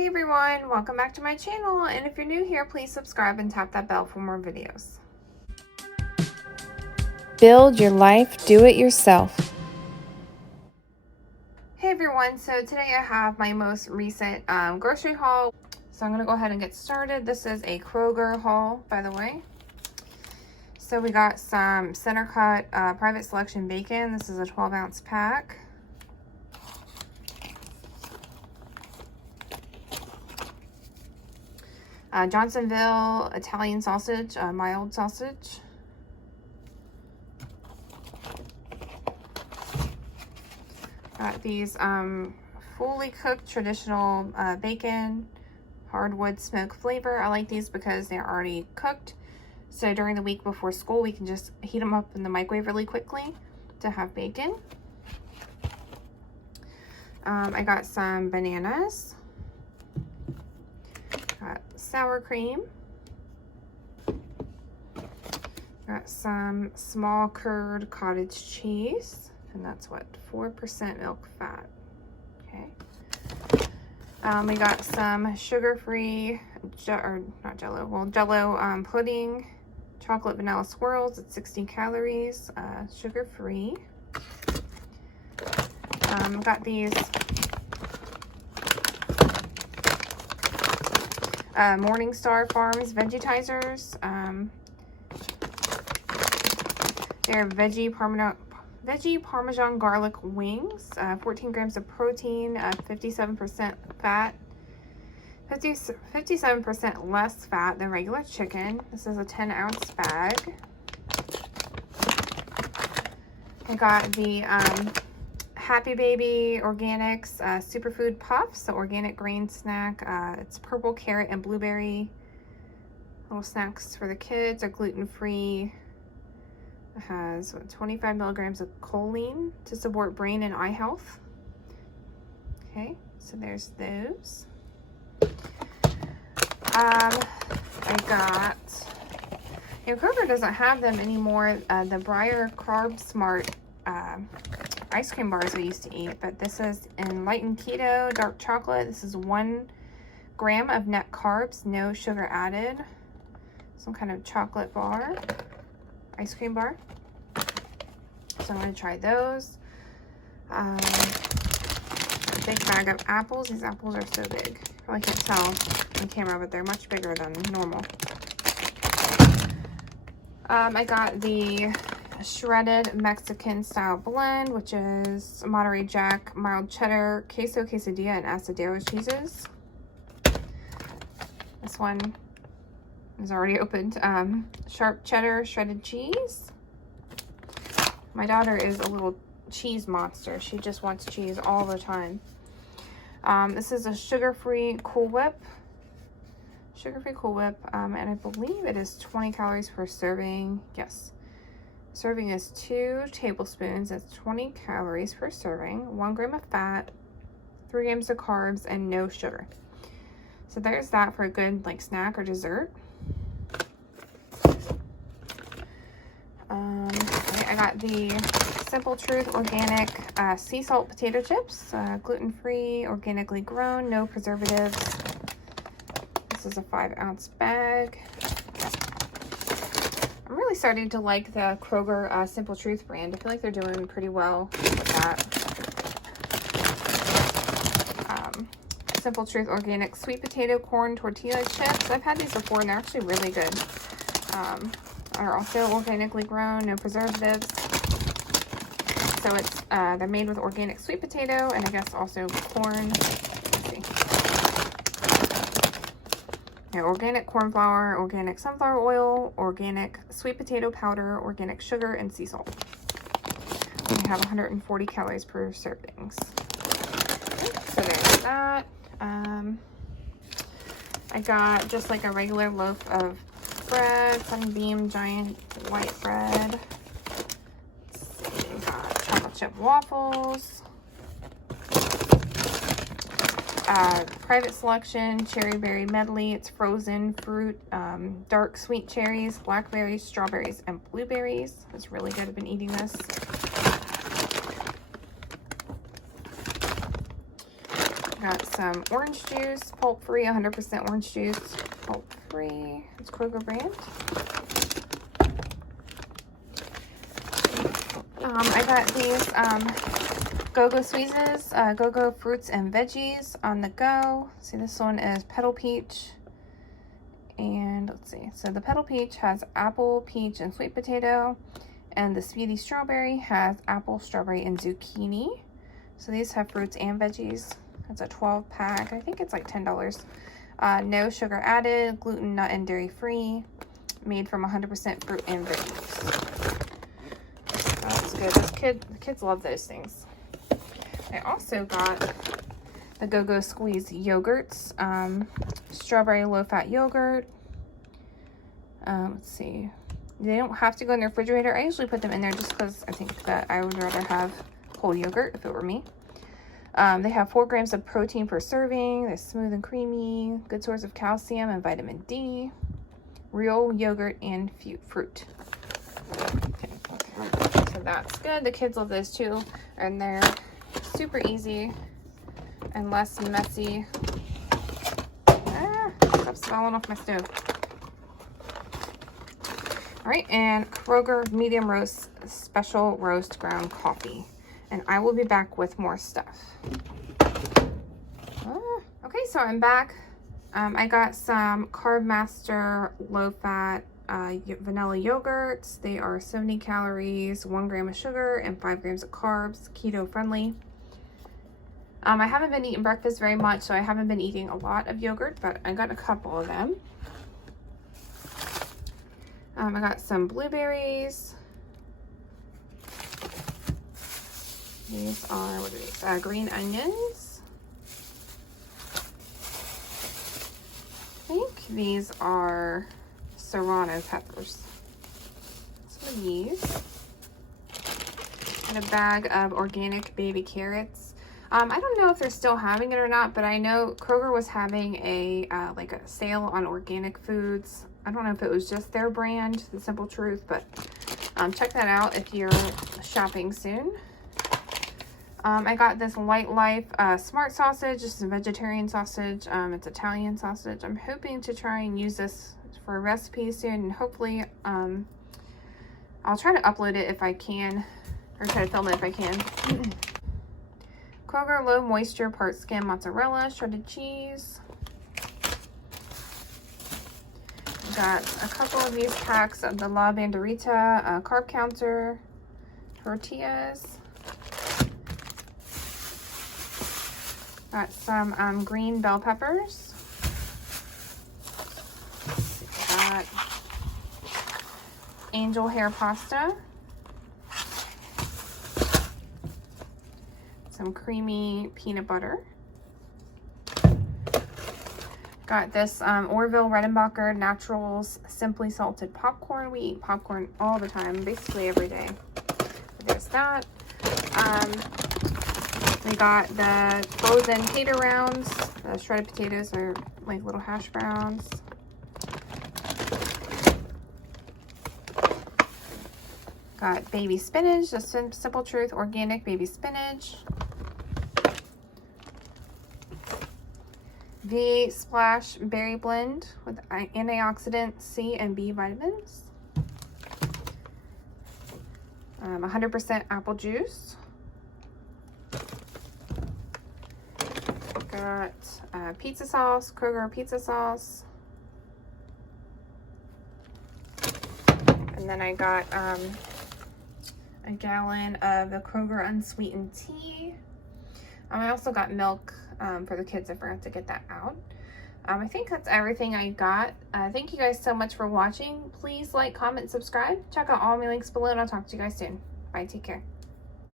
Hey everyone, welcome back to my channel, and if you're new here, please subscribe and tap that bell for more videos. Build your life, do it yourself. Hey everyone, so today I have my most recent grocery haul. So I'm going to go ahead and get started. This is a Kroger haul, by the way. So we got some center cut private selection bacon. This is a 12-ounce pack. Johnsonville Italian sausage, mild sausage. Got these fully cooked traditional bacon, hardwood smoke flavor. I like these because they're already cooked. So during the week before school, we can just heat them up in the microwave really quickly to have bacon. I got some bananas. Got sour cream. Got some small curd cottage cheese, and that's what, 4% milk fat. Okay. We got some sugar-free, Jello pudding, chocolate vanilla swirls at 60 calories, sugar-free. Got these Morningstar Farms Vegetizers. They're Veggie Parmesan garlic wings. 14 grams of protein, 57% fat. 57% less fat than regular chicken. This is a 10-ounce bag. I got the Happy Baby Organics Superfood Puffs, the organic grain snack. It's purple carrot and blueberry. Little snacks for the kids. Are gluten-free. It has 25 milligrams of choline to support brain and eye health. Okay, so there's those. I got, Kroger doesn't have them anymore. The Breyer Carb Smart ice cream bars I used to eat, but this is Enlightened Keto dark chocolate. This is 1 gram of net carbs, no sugar added. Some kind of chocolate bar, ice cream bar. So I'm going to try those. A big bag of apples. These apples are so big. Probably can't tell on camera, but they're much bigger than normal. I got the shredded Mexican style blend, which is Monterey Jack, mild cheddar, queso, quesadilla, and asadero cheeses. This one is already opened. Sharp cheddar shredded cheese. My daughter is a little cheese monster. She just wants cheese all the time. This is a sugar-free Cool Whip. Sugar-free Cool Whip, and I believe it is 20 calories per serving. Yes. Serving is 2 tablespoons. That's 20 calories per serving. 1 gram of fat, 3 grams of carbs, and no sugar. So there's that for a good like snack or dessert. I got the Simple Truth organic sea salt potato chips, gluten-free, organically grown, no preservatives. This is a 5-ounce bag. I'm really starting to like the Kroger Simple Truth brand. I feel like they're doing pretty well with that. Simple Truth organic sweet potato corn tortilla chips. I've had these before and they're actually really good. Are also organically grown, no preservatives. So it's they're made with organic sweet potato and I guess also corn. Let's see. Yeah, organic corn flour, organic sunflower oil, organic sweet potato powder, organic sugar, and sea salt. We have 140 calories per servings. So there's that. I got just like a regular loaf of bread, Sunbeam giant white bread. Let's see, got chocolate chip waffles. Private selection, cherry berry medley. It's frozen fruit, dark sweet cherries, blackberries, strawberries, and blueberries. It's really good. I've been eating this. Got some orange juice, pulp free, 100% orange juice, pulp free. It's Kroger brand. I got these Go-Go Squeezes, Go-Go Fruits and Veggies on the go. See, this one is Petal Peach. And let's see. So the Petal Peach has apple, peach, and sweet potato. And the Speedy Strawberry has apple, strawberry, and zucchini. So these have fruits and veggies. It's a 12-pack. I think it's like $10. No sugar added, gluten, nut, and dairy free. Made from 100% fruit and veggies. That's good. The kids love those things. I also got the Go-Go Squeeze yogurts. Strawberry low-fat yogurt. Let's see. They don't have to go in the refrigerator. I usually put them in there just because I think that I would rather have whole yogurt if it were me. They have 4 grams of protein per serving. They're smooth and creamy. Good source of calcium and vitamin D. Real yogurt and fruit. Okay. So that's good. The kids love those too. And they're super easy and less messy. Stuff's falling off my stove. Alright, and Kroger medium roast special roast ground coffee. And I will be back with more stuff. Okay, so I'm back. I got some Carb Master low-fat vanilla yogurts. They are 70 calories, 1 gram of sugar, and 5 grams of carbs, keto friendly. I haven't been eating breakfast very much, so I haven't been eating a lot of yogurt, but I got a couple of them. I got some blueberries. These are, what are these? Green onions. I think these are serrano peppers. Some of these. And a bag of organic baby carrots. I don't know if they're still having it or not, but I know Kroger was having a like a sale on organic foods. I don't know if it was just their brand, The Simple Truth, but check that out if you're shopping soon. I got this Light Life Smart Sausage. This is a vegetarian sausage. It's Italian sausage. I'm hoping to try and use this for a recipe soon, and hopefully I'll try to upload it if I can, or try to film it if I can. Kroger low moisture part skim mozzarella, shredded cheese. Got a couple of these packs of the La Banderita carb counter tortillas. Got some green bell peppers. Got angel hair pasta. Some creamy peanut butter. Got this Orville Redenbacher Naturals Simply Salted Popcorn. We eat popcorn all the time, basically every day. There's that. We got the frozen tater rounds. The shredded potatoes are like little hash browns. Got baby spinach, the Simple Truth organic baby spinach. V Splash Berry Blend with antioxidant C and B vitamins. 100% apple juice. Got pizza sauce, Kroger pizza sauce. And then I got a gallon of the Kroger unsweetened tea. I also got milk for the kids. I forgot to get that out. I think that's everything I got. Thank you guys so much for watching. Please like, comment, subscribe. Check out all my links below, and I'll talk to you guys soon. Bye, take care.